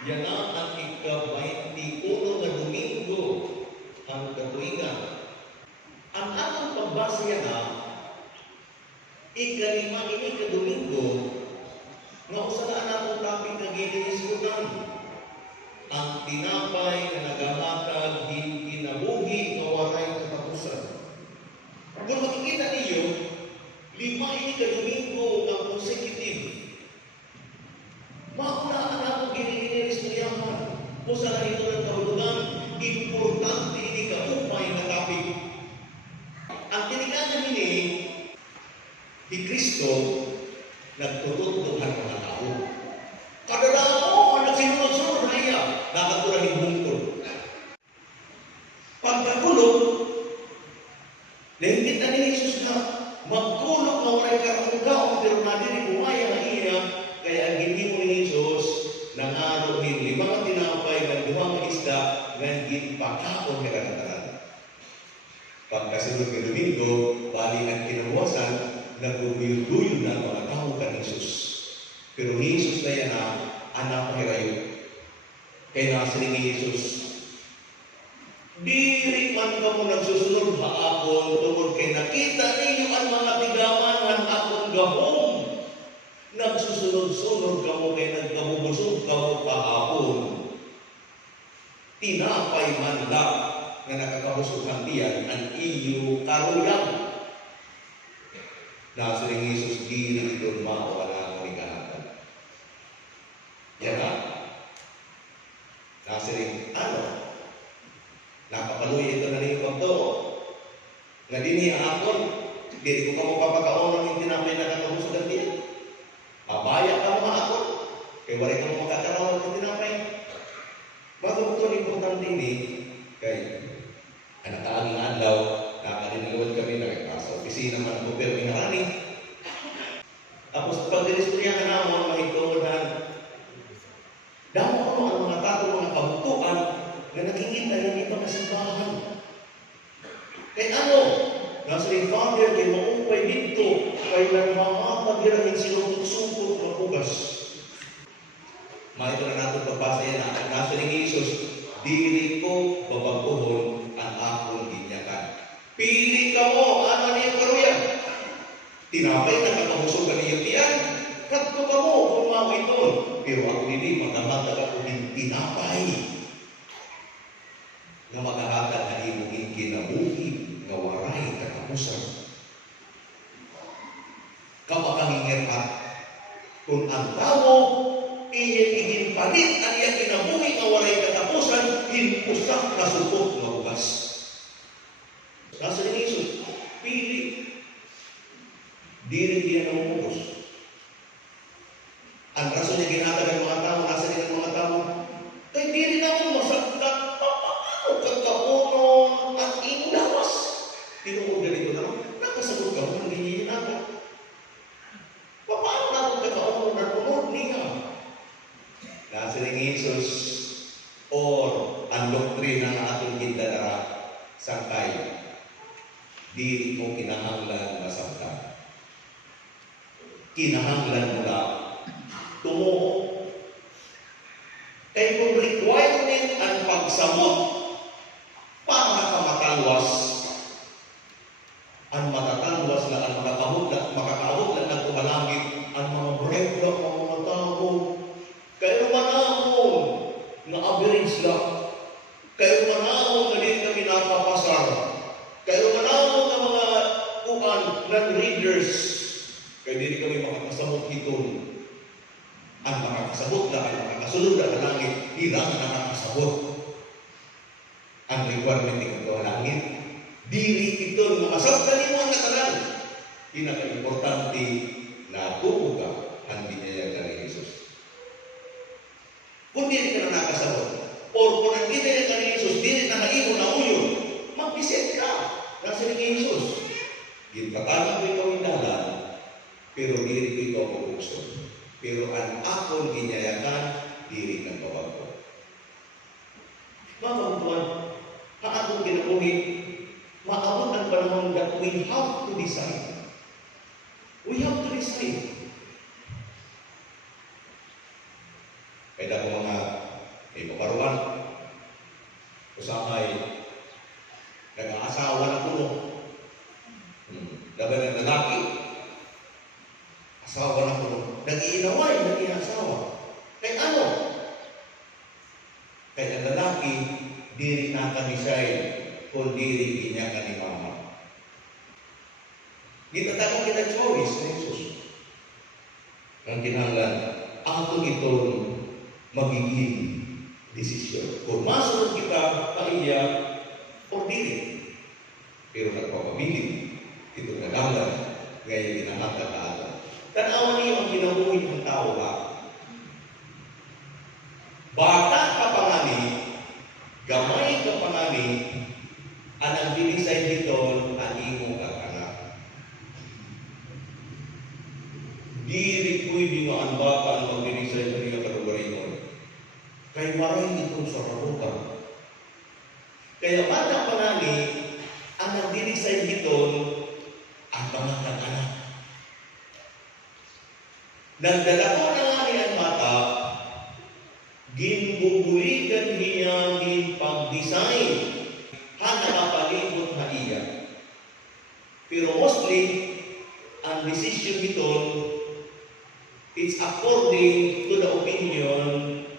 Yan ang ika-21 na Domingo ang katuigan. Ang atong pagbasa na ika-5 ini ka Domingo nga usalaan natong topic nga ginihisgutan. Ang tinapay na nagahatag kinabuhi nga waray katapusan. Kung makikita niyo, 5 ini ka Domingo ang consecutive. Maunaan ako ginihinistoryahan kung saan ito ng kahulugan, importante ini ka-upay na topic. Ang tinikanan ini, di Kristo, nagtututuhan mga tao. Kadadao, ang nagsinunod-sunod na iya, nakaturahin bungkod. Pagkakulog, nahingit na ni Jesus na magtulog na waray karanggaw, pero natin kumaya na iya, kaya ang ginhimo ni Jesus, nangarohin 5 tinapay ng 2 isda, ng ginpakaon ka kanataran. Pagkasunod ng Domingo, bali ang kinabukasan, nagduyod-duyod na mga tao kan Jesus. Pero Jesus na yan anak hirayo. Kaya nasiling ni Jesus, diri man ka mo nagsusunod haapon, tungkol kay nakita ninyo ang mga tigaman ng akong gahong. Nagsusunod-sunod ka mo kay nagkabubusog ka mo kahapon. Tinapay man lang na nakakabusog ang tiyan ang iyo karuyan. Nasiling Jesus, diri ito mawala ang ikahatag. Yan na. Nasiling, nakapaluya ito na rin yung pagto. Nga din akon, diri ko ka mo papakaon ng tinapay na nakakabusog ang tiyan. Mabaya ka mga akon, kaya wala ka mo makakaroon ng tinapay. Magutong importante ini, kay nakaalong adlaw, nakalinulod kami sa opisina man ng gobyerno ng Harani. Tapos pag-dinistoryahan naman, mahigtoonan, damo ko ang mga tato, mga kabutuan, na nakikita ng ibang kasimbahan. Kaya nasa rin father, kay maupay dito, kay nagmamatagirahin sinusukot ng ugas. Ito na natin pagbasa yan, nasa rin Jesus, diri ko babaguhon ang akong ginyakan. Pili ka mo, ano niyo karuyan? Tinapay na kakahusog ka niyo tiyan. Katko ka mo, kung mga ito. Pero ako hindi, magkamatag ako ng tinapay. Na magkahatag na imong kinabuhi, nga waray katapusan. Kapakahingir at kung ang tao, iyan palit ang iyang kinabuhi nga waray katapusan, hinpusak na supot na ugas. Nasa ni Jesus, pili. Diri diya na umubos. Ang rason niya ginatag ang mga tao, nasa rin ang mga tao, kay diri na mo masagkat, paano kagkapunon at inglawas. Tinuod ganito naman, nakasagot ka mo, hindi niya natin. Paano natin kagkaunon at unod niya? Nasa rin Jesus, or ang doktrina na atong gindadara sangkay, diri mo kinahanglan masabtan. Kinahanglan mo lang tumuo. Kaya kung requirement ang pagsamot para ka matalwas, ang matatalwas na ang makakahod na ng tumalangit, ang mga breakdown ng mga tao, kaya manahon na average lang, kaya manahon na din kami napapasar, kaya manahon na mga kuan non-readers, kaya din kami makakasamot hiton. Ang makakasabot na, ang makakasunod na langit, ilang nakakasabot. Ang requirement ng langit, diri ito, makasabtan mo ang nakalan. Pinaka-importante na tubuga ang binayag ni Jesus. Kung hindi ka na nakasabot, or kung ang binayag ni Jesus, hindi na nakaimo na uyon, mag-visit ka. Nasa ni Jesus. Gipatama ko ikaw indalan, pero diri ko ikaw mabukso. Pero ang akong ginyayakan, diri ng bawag ko. Mga kabutuan, ang akong ginabuhin, maabot ang panahon that we have to decide. We have to decide. Kaya mga Usahay, nag-aasawa na kuno. Laban ng lalaki, asawa na kuno. Nag-iinaway, nag-iasawa. Kaya ano? Kaya ang lalaki, diri nakamisay, kung diri niya kanimama. Gitatawag kita choice ni Jesus. Ang kinahanglan, ato itong magiging desisyon. Kung masunod kita, paiya, o dili. Pero nagpapamili, ito naganglan, ngayon ginahanglan na ato. Tanawan niyo ang ginabuhi ng tao ba? Bata ka pangani, gamay ka pangani, anang dinisay hiton ang imo ka anak. Diri pwede nga ang bata ang magdinisay ng iyong kalugaringon. Kaya maray itong sa karutan. Kaya bata pangani, anang dinisay hiton ang mga anak. Nagdala ko na nga ang bata, ginbubuligan niya pag-design nakapalibot na iya. Pero mostly, ang decision nito, it's according to the opinion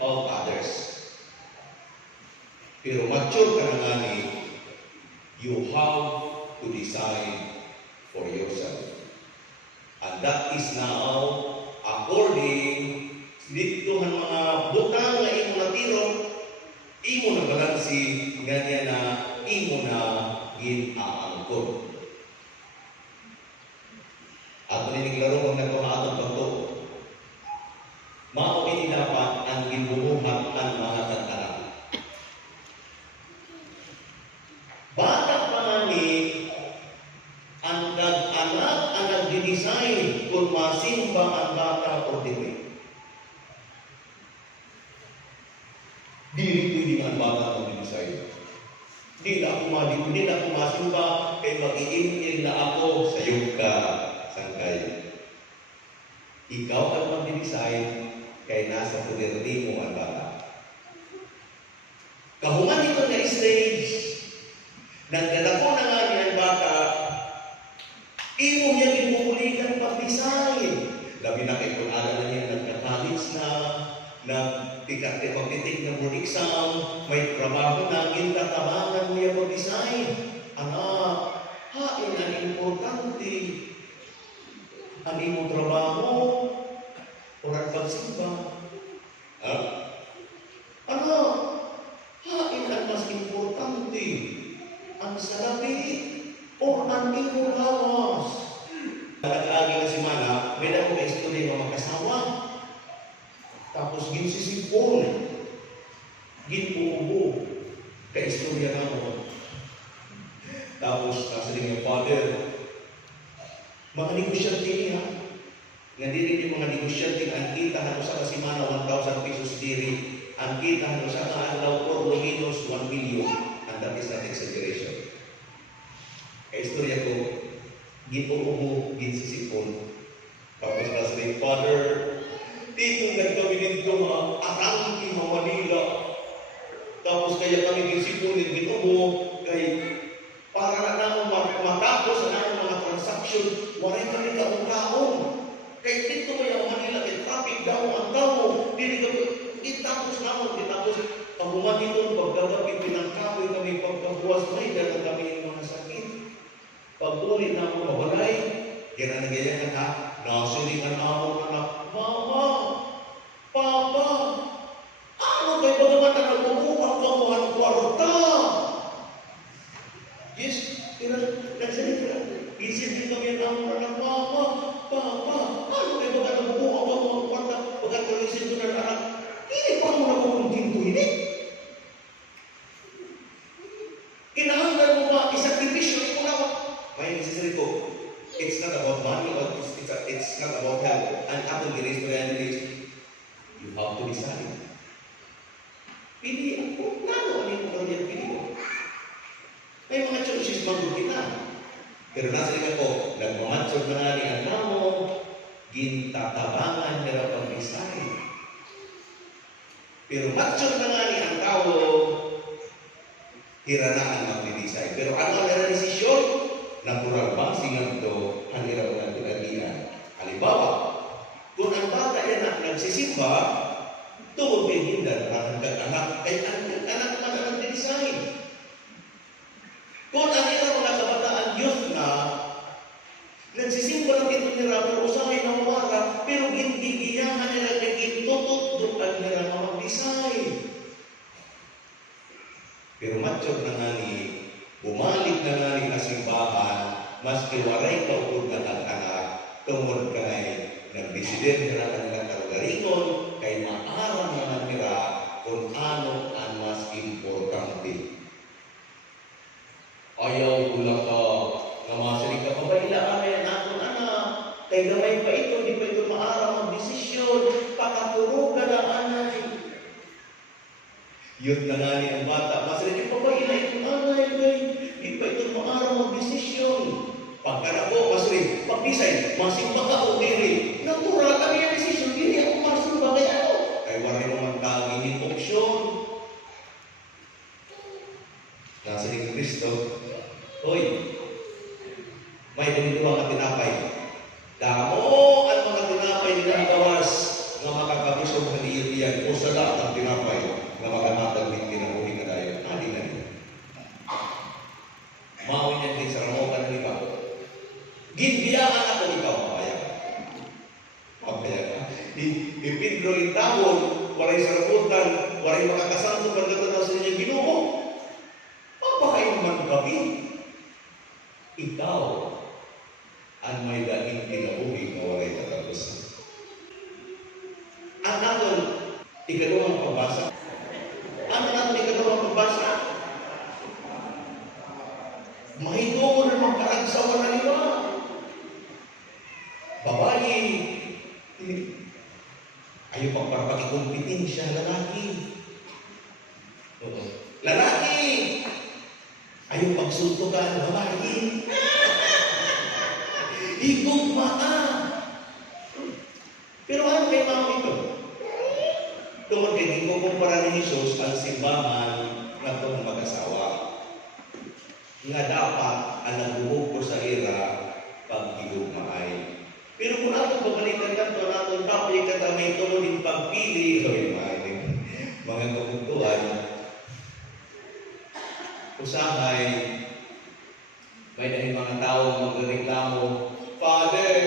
of others. Pero mature ka na nga you have to decide for yourself. And that is now according dito ang mga butang na imo natiro, imo na balansi, ganyan na imo na ginaangkon. At niniglaro ang nagpamaatong pagto. Mao ini dapat ang ginbubuhat ang mga tatanan. Bata pa nga ang nag-anak ang nag-design kung masimba ang bata o dili. Dili pwede ang bata ang nag-design. Di na ako masimba, kaya mag-iingil na ako sa iyong sangkay. Ikaw ang mag-design, kaya nasa poder mo ang bata. Kahuman ito na stage, nagdadako na nga niya ang bata, imo niya ginuuligan pag-design. Labi na kayo kung alam na niya, nagka-college na, pagtitik ng board exam, may trabaho na, gintatabangan mo yung mag-design. Anak, hain ang importante. Ang imong trabaho, oras pagsimba. Anak, hain ang mas importante. Ang salapi, o ang imong lawas. Nag-agi na si Mana, may na ko ka-istorya ng mag-asawa. Tapos ginsisipon, ginbuubo, ka-istorya na mo. Tapos, nasa din yung father, mga negosyante niya, nga diri yung mga negosyante, ang kita na sa kasimana, 1,000 pesos diri, ang kita na sa kaalaw por Luminos, 1 million, and that is not exaggeration. Ka-istorya ko, ginbuubo, ginsisipon. Tapos, nasa din father, dito nagkaminig ko arangki ng Manila. Tapos kaya kami ginsipunin, ginubo, kay para na matapos na mga transaction, waray kami kaong-kaong. Kay dito may ang Manila, kay traffic daw ang tao. Dili kami, itapos naman, itapos. Kamuman dito, pagkagabi, pinangkapoy kami, pagkabuwas may, dahil kami yung mga sakit. Pag-ulit na ako mabalay, kaya na nagyayakan ha, nasulikan ako anak, Mama, Papa, ano kayo bagaman na nagbubuhang kamuhan kwarta? Yes, nagsalit ka. Isip din kami ang anak, Mama, Papa, ano kayo bagaman na nagbubuhang kamuhan kwarta? Pagkakaroisin ko ng anak, hindi pa mo nakukuntin ko ini. Kinahanglan mo ba, isakripisyo mo na ba? May isasari ko, it's not about money or it's not about health. And after the reality, you have to decide. Pili ako, ano yung mga yan pili ko? May mga choices bago kita. Pero nasa rin ako, nagmamatsog na nga ni ang namo, gintatabangan nila pag-decide. Pero matsog na nga ni ang tao, hiranaan magdi-decide. Pero ano ang desisyon? Natural ba singang to ang hirap ng tunalian? Halimbawa, kung ang bata yan ang nagsisimba, tuwag kay hindan ang anak, kay ang anak naman ang nagdi-decide. Kung ang ilang mga kabataan youth na nagsisimba ng ito nila, pero usahay na umara, pero hindi iyahan nila naging tutot ang nila mag-decide. Pero matchog na nga ni, bumalik na nga ni kasimbahan, maski waray kaupod na anak, tungod ka na nagdesider na kanilang karugaringon, kay maarang naman nila kung ano ang mas importante. Ayaw ulang ka, nga masalig ka pa ba ilaan ay anak anak, kay gamay pa ito, di pa ito maarang magdesisyon, pakaturugan na anak. Yun na nga ni ang bata, masalig pa ba ilaan itong anay, di pa ito maarang magdesisyon. Pagka ko, masalig, pag-decide, masimba ka o diri, natural kami ang desisyon, diri ako masimba kaya ako. Kay wala naman taging instruksyon. Nasa ni Kristo, hoy, may dumituwa ka tinapay. Damo ang mga tinapay nila gawas nga makakabusog sa niyan o sa lahat ang tinapay nga magamatag din kinabuhi na tayo. Adi na niya. Mao niya din sa ramokan ni ba? Ginbiyaan ako ikaw, mapaya ka. Mapaya ka. Ipindro yung tawon, waray sarabutan, waray makakasanto pagkatanaw sa inyo ginumo. Papakain man kami. Ikaw ang may dahing kinabuhi na walay katapusan. Ang naton, ikadawang pagbasa. Ano naton ikadawang pagbasa? Mahitungo na magkaagsawa na iba. Babae, ayaw pagpapakikumpetensya, lalaki. Lalaki, ayaw pagsuntukan, babae. Higugmaan. Pero ano kay tao ito? Tungkol din, ikukumpara ni Jesus ang simbahan na itong mag-asawa. Nga dapat ang nagbuhog ko sa ira pag-higugmaay. Pero kung atong pagalitan ka ito, natong tapay katamay ito din pagpili, mga kapuntuan, usahay, may dahil mga tao magreklamo, Father,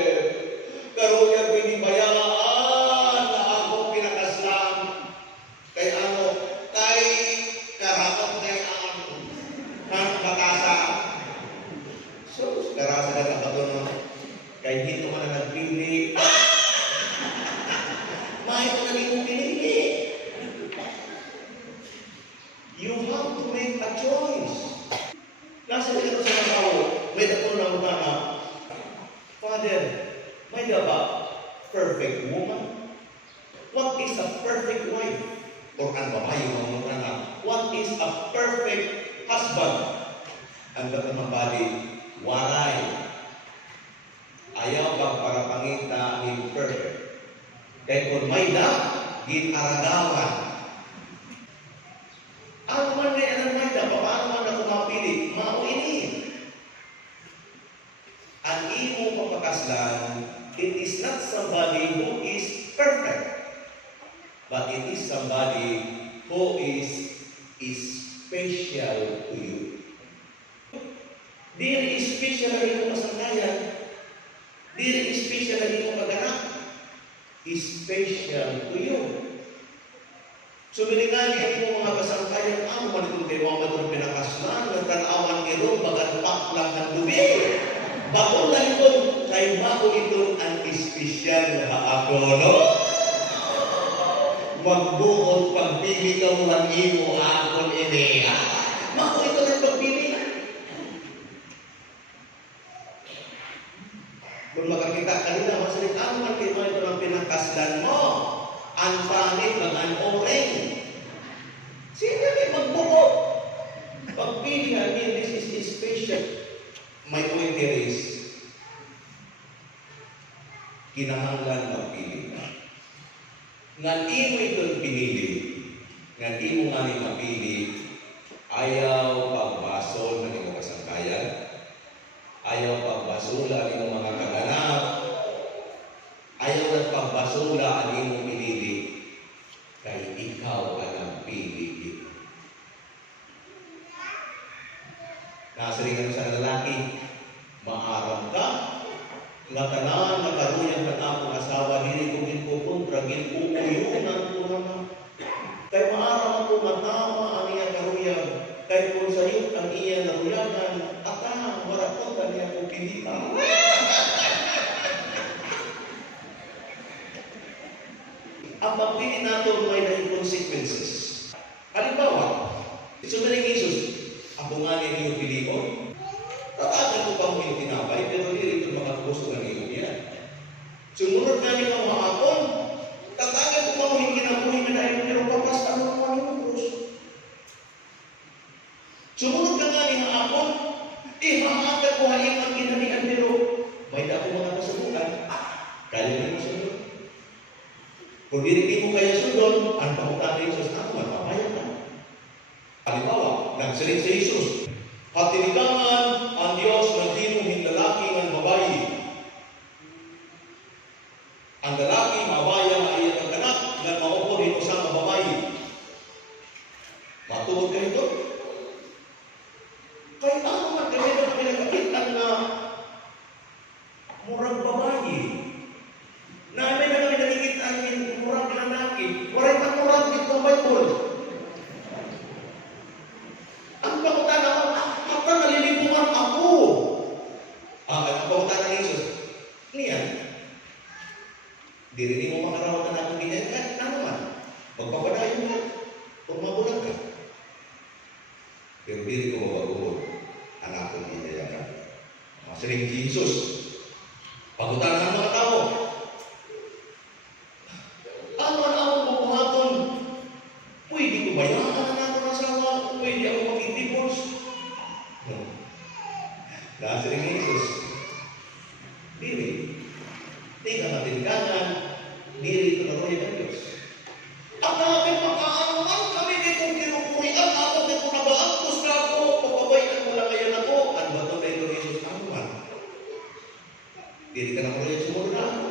karoon yan pinibayaan na akong pinakaslam. Kay ano, kay karakot kay ang bakasa. So, karasa na kakatono. Kay dito ka na nagpili. May ito naging mong pinili. You have to make a choice. Nasa dito sa mga tao, may dako na utana. Father, may ba perfect woman? What is a perfect wife? Or ang babae mo mga anak? What is a perfect husband? Ang dapat waray. Ayaw bang para pangita ang perfect? Kaya kung may na, ginaragawan. Ano man na yan ang may na, paano man na kumapili? Mao ini. Ang imo papakaslan, it is not somebody who is perfect, but it is somebody who is special to you. Dili special ang imo kasangkayan. Dili special ang imo pag-anak. Special to you. So, biningali ang imo mga kasangkayan, ang manitong kayo ang matong pinakaslan, ng tanawan nyo, bagat-pak lang ng lubi. Bago lang ito, kay bago ito ang espesyal na ako, no? Magbuot pagpili ka mo ang imo akon ini. Bago ito ng pagpili. Kung makakita ka nila, masalit, ang ito ang pinakaslan mo. Ang pangit ng ang oring. Sino yung magbuot? Pagpili nga, this is special. My point here is, kinahanglan magpili. Ngan imo itong pinili, ngan imo nga ni mapili, ayaw pagbasol na nimo kasangkayan, ayaw pagbasula ang imong mga kaganap, ayaw na pagbasula ang imong pinili, kay ikaw ang pili. Nasiringan sa lalaki, maaram ka, nga tanan na karuyan ka na akong asawa, hindi ko ginpupuntra, ginpupuyunan ko naman. Kay maaram ako matama ang iya karuyan, kay kung sa'yo ang iya naruyanan, atang marakot ang iya kong pinita. Ang pagpili natin may naging consequences. Halimbawa, sumaling Jesus, ako nga ninyo pilion, tatagan ko pa mo yung tinapay, pero hindi rin makagusto ng iyo yan. Sumunod nga ninyo mga akon, tatagan ko pa mo yung kinabuhi na dahil pero papasta mo naman yung krus. Sumunod ka nga ninyo akon, mamatag ko halin ang ginanian pero may dako mga kasubukan, kaya mo sunod. Kung hindi mo kaya sunod, ang pamutan ni Jesus na magpapayag ka. Halimbawa, nagsalit sa Jesus, hatiligangan ang Diyos ng tinuhing lalaki ng babayi. Ang lalaki, mabaya na iyan ang anak, na maupod ito sa babayi. Matuod ka ito? Kaya ano man kami na pinagkakitan na murang babayi? Na may na kami nakikita ang murang lalaki, waray man murang dito ang Bible. Ang pangutan ako, ako nalilipungan ako. Ang pangutan ng Jesus, niyan, di rin mo makarawat na akong ganyan, kahit ano man, magpapadayon ka, kung mabulag ka. Pero di rin ko mabaguhod ang akong ginayakan. Masiling Jesus, pagutan ng mga tao, ano ang akong bubuhaton? Pwede ko bayaran ang akong asawa? Pwede ako mag-divorce? Nasa rin Jesus. Dili. Di ka matindanan. Dili ito na roya ng Diyos. Ang namin makaanuman kami kay kung kinukurian ako na kung nabaangkos na ako, papabayan mo lang kayo na ko. Ano ba ito na ito Jesus anuman? Dili ka na roya sumuro na ako.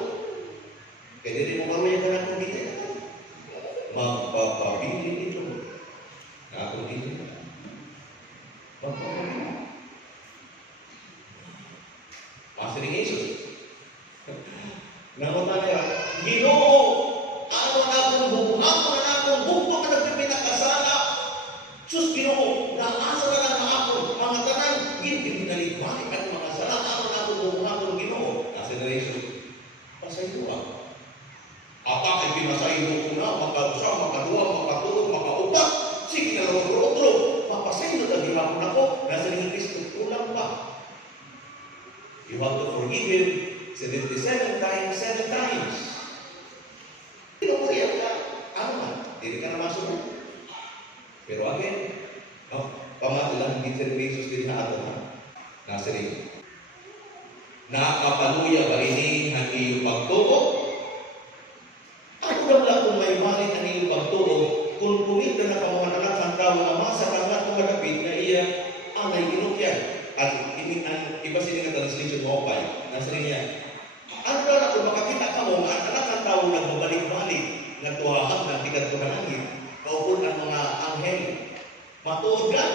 Kaya dili mo maroya ka na akong dito. Magpapabili ito. Na ako dito. Magpapabili. Master ni Jesus. Nangunan niya, Ginoo, ano na akong bubuhat mo na akong bukto ka nagpipinakasala. Sus, Ginoo, naasa na lang ako. Mga tanan, hindi pinalibalik ang mga sala. Ano na akong bubuhat mo, Ginoo? Nasa na Jesus, pasayo ka. Apa kay pinasayo ko na, makadusa, makadua, makatulog, makaupat. Sige na otro. Mapasayo na gihapon ako. Nasa ni Kristo, tulang pa. You have to forgive him 77 times, 7 times. Hindi mo riyan ka. Ano man? Hindi ka na masunod. Pero again, pamatulang din ni Jesus din na ato na. Nasa rin. Nakapaluya ba ini ang iyong pagtuo? Ako lang kung may malit ang iyong pagtuo, kung kumita na kamuhanakat sa tao na masa kangat kung madapit na iya, anay kinukyan. At ang iba sining translation mo pa, nasa rin yan. Ano na kung makakita ka mo, ang anak ng tao nagbabalik-balik, nagtuhahan na tigat ko na langit, kaupon ang mga anghel. Matuod ka,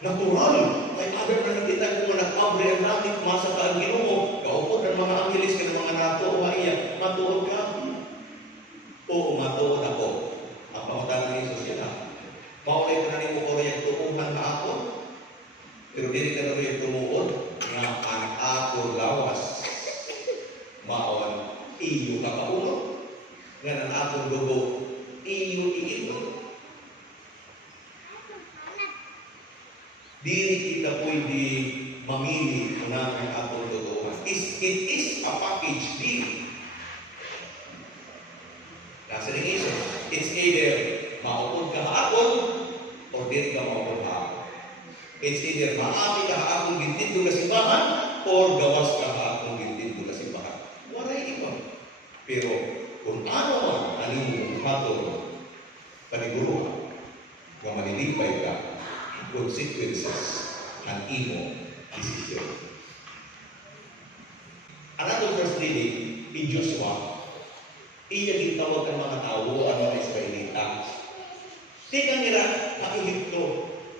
natural. May other na nakita kung nag-abre ang langit, masa ka ang Ginoo, kaupon ang mga anghelis ka ng mga natuwa iya, matuod ka. Oo, matuod ako. Ang pangutan ng Jesus yan ha. Maulay ko na rin mo ko rin tuuhan na ako. Pero dili ka na rin tumuod nga ang ako lawas. Maon, iyo kakaulo. Nga ang akong dugo, iyo iito. Dili kita pwede mamili kung ang akong dugo. It is a package deal. Nasa rin iso, it's either maupod ka haakon o dili ka maupod haakon. It's either maami ka haakon gintin doon na simbahan or gawas ka haakon gintin doon na simbahan. Waray iba. Pero kung ano man aning buhaton paniguruhan, nga manilipay ka, consequences ng imo desisyon. Ang atong first reading in Joshua, iya gitawag ang mga tao, ang mga Israelita. Di ka nila ang Ehipto,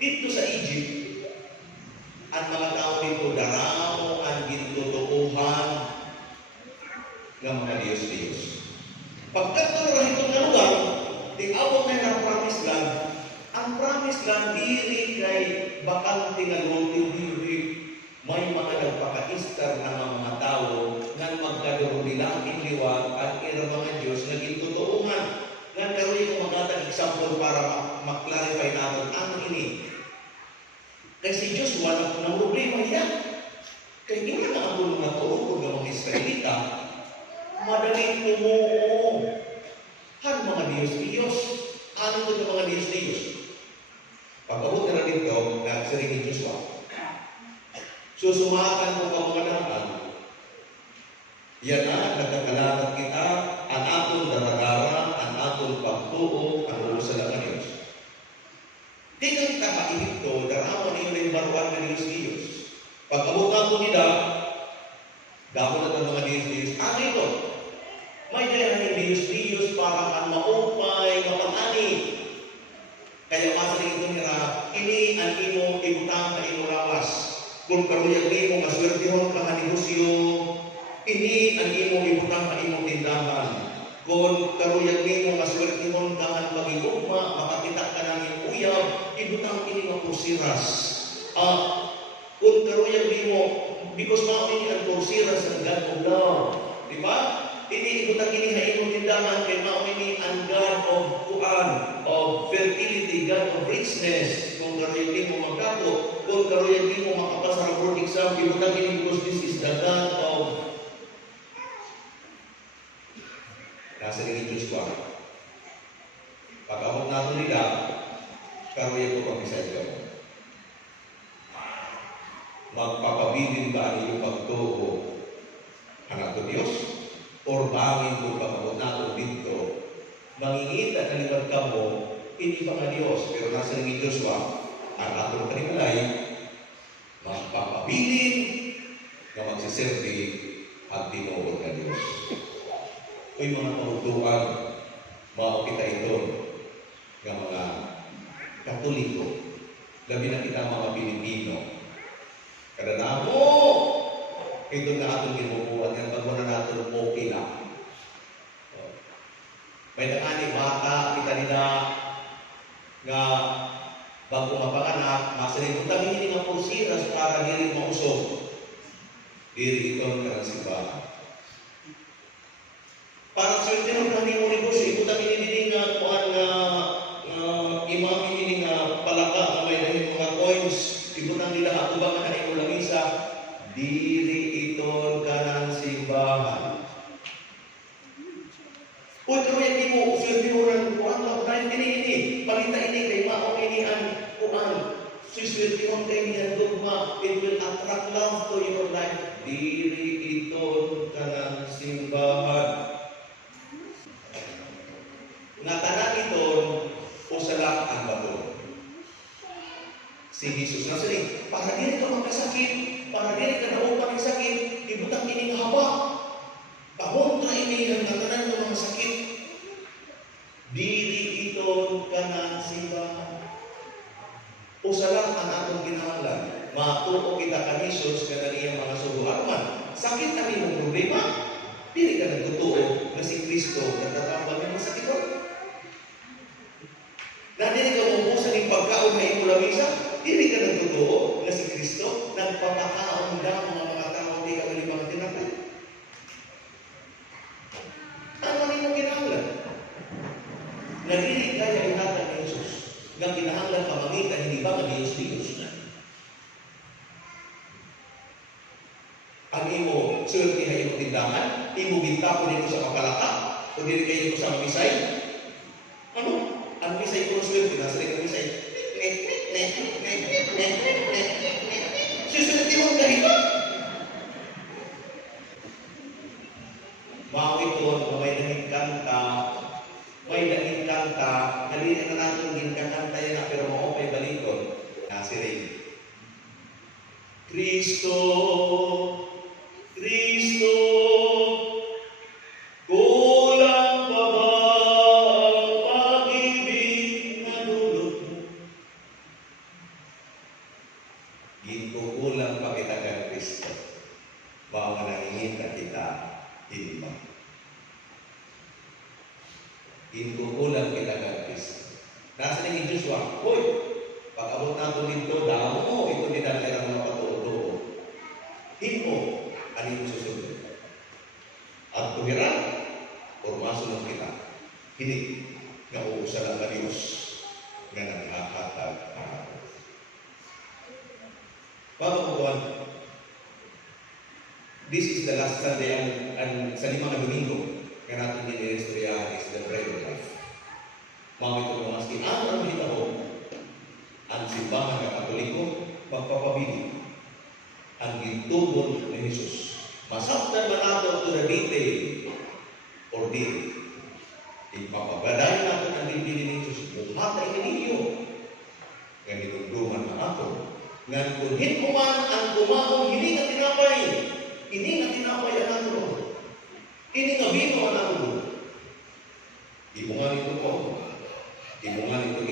dito sa Egypt, ang mga tao dito daramo ang gintutuuhan ng mga Diyos-Diyos. Pagkatulong itong na lugar, tingawag na ng promised land, ang promised land diri kay bakang tingalong diri may mga nagpaka-istar na mga tao nga magkaduro nila inliwag at ira mga Diyos na gintutuungan. Nga karoy ko magatag example para maklarify natin ang ini. Kasi Joshua na problema niya. Kaya hindi na ang mga turuko ng mga Israelita, madaling tumuo. Han mga Diyos-Diyos. Ano ito ng mga Diyos-Diyos? Pag-abot na dito, nagsiring ni Joshua. Susumakan ko kamaganahan. Yan na, nagkakalatat kita, ang atong daragara, ang atong pagtuo, ang urusan ng Diyos. Di ka kita kaihito, darama niyo na yung baruan ng Diyos-Diyos. Pag-abot na ito nila, dahon na ito mga Diyos-Diyos. Ano ito? May dala ng Diyos-Diyos para ang maupay, mapag-ani. Kaya masaling ito nila, ini ang imo ibutang na imo lawas. Kung karuyag nimo maswertihon ka nga negosyo, ini ang imo ibutang na imo tindahan. Kung karuyag nimo maswertihon ka nga pag-igugma, makakita ka ng uyab, ibutang ini nga kursiras. Kung karuyag nimo, because mamin ang kursiras ang God of love. Di ba? Ini ibutang ini nga imo tindahan, kay mamin ang God of kuan, of fertility, God of richness. Kung karuyag nimo magkato, kung karuyag nimo makapasa ang board exam, ibutang ini because this is the God of nasa rin Joshua. Pag-abot nato nila, karuyag ko kami sa iyo. Magpapabilin ba ang iyong pagtuo anak ko Diyos? Or bangin kung pag-abot nato dito, mangingita na liwat ka mo, hindi pa nga Diyos. Pero nasa rin Joshua, ang atong kanimalay, magpapabilin na magsiservi at tinuod na Diyos. Uy mga pautuan, makakita ito ng mga Katoliko, labi na kita mga Pilipino. Kada na mo, ito na atong ginubuhat ng pagmuna natin okay lang. May nakani bata, kita nila nga bago mapanganak, masalimutan hindi nga pulsiras para diri mausog. Diri ito ang karang simbahan. Para sa ito kami mo negosyo, ibutang ini nga kuan nga imam ini nga palaka na may dahil mga coins, ibutang nila ako ba nga na imo lamisa, diri ito kanang simbahan. Uy, pero yan di mo, swerte-tinuran, kuan lang, dahil ini, palita ini, kay maong ini ang kuan, swerte-tinuran kay niya dogma, it will attract love to your life. Diri ito kanang simbahan. Nga tanan ito, usalak ang bato. Si Jesus na sila, para din ka magkasakit, para din ka naupang ang sakit, ibutang ini nga haba. Pamunta ini ang natanan ng mga sakit. Diri ito kanang simbahan. Usalak ang atong kinahanglan. Matuo kita ka Jesus kada niyang mga subuharman. Sakit ang imong problema. Dili ka nagtutuo na si Kristo nagtatambal ng sakit mo. Na dili ka umubusan ng pagkaon na imo lamisa. Dili ka nagtutuo na si Kristo nagpapakaon ng mga tao di ka malimang tinapay. Ano nimo kinahanglan? Na dili kaya ihatag ni Jesus. Nga kinahanglan pamagitan hindi ba nga Diyos-Diyos na. Ang imo sulti hay imo tindahan, imo bintapon nito sa kapalaka, o dili kayo sa misay. Ano? Ang misay ko sulti na sa misay. Susulti mo ganito. Mawitod na may dahil kanta, halina na natin ginakanta yan na pero maupay balikod. Nazarene. Kristo, Kristo, kulang pa ba ang pag-ibig na dulot mo? Ginkukulang pa kita kay Kristo. Baka nangingin na kita, hindi ba? Ginkukulang kita kay Kristo. Nasa naging Joshua, hoy, pag-abot nato dito, damo mo, ito din ang kailang mga patuto. Himo, ano yung susunod? At tumira, o masunod kita. Hindi, nga uusa lang na Diyos nga naghahatag para. Bago kuwan, this is the last Sunday and sa limang Domingo nga natin dinirestoryahan is the bread of life. Mga ito mga maski, ano ang hinahon? Ang simbahan ng Katoliko, magpapabili ang gintubon ni Jesus. Masaktan man nato to the detail or detail. Ipapabalayan natin ang dibdili ni Jesus. Buhatay ka ninyo. Nga nitugduman na ako. Nga kunhin mo man ang kumahong hindi nga tinapay. Hindi nga tinapay ang nato. Hindi nga bino ang nato. Di mo nga nito po. Di mo nga nito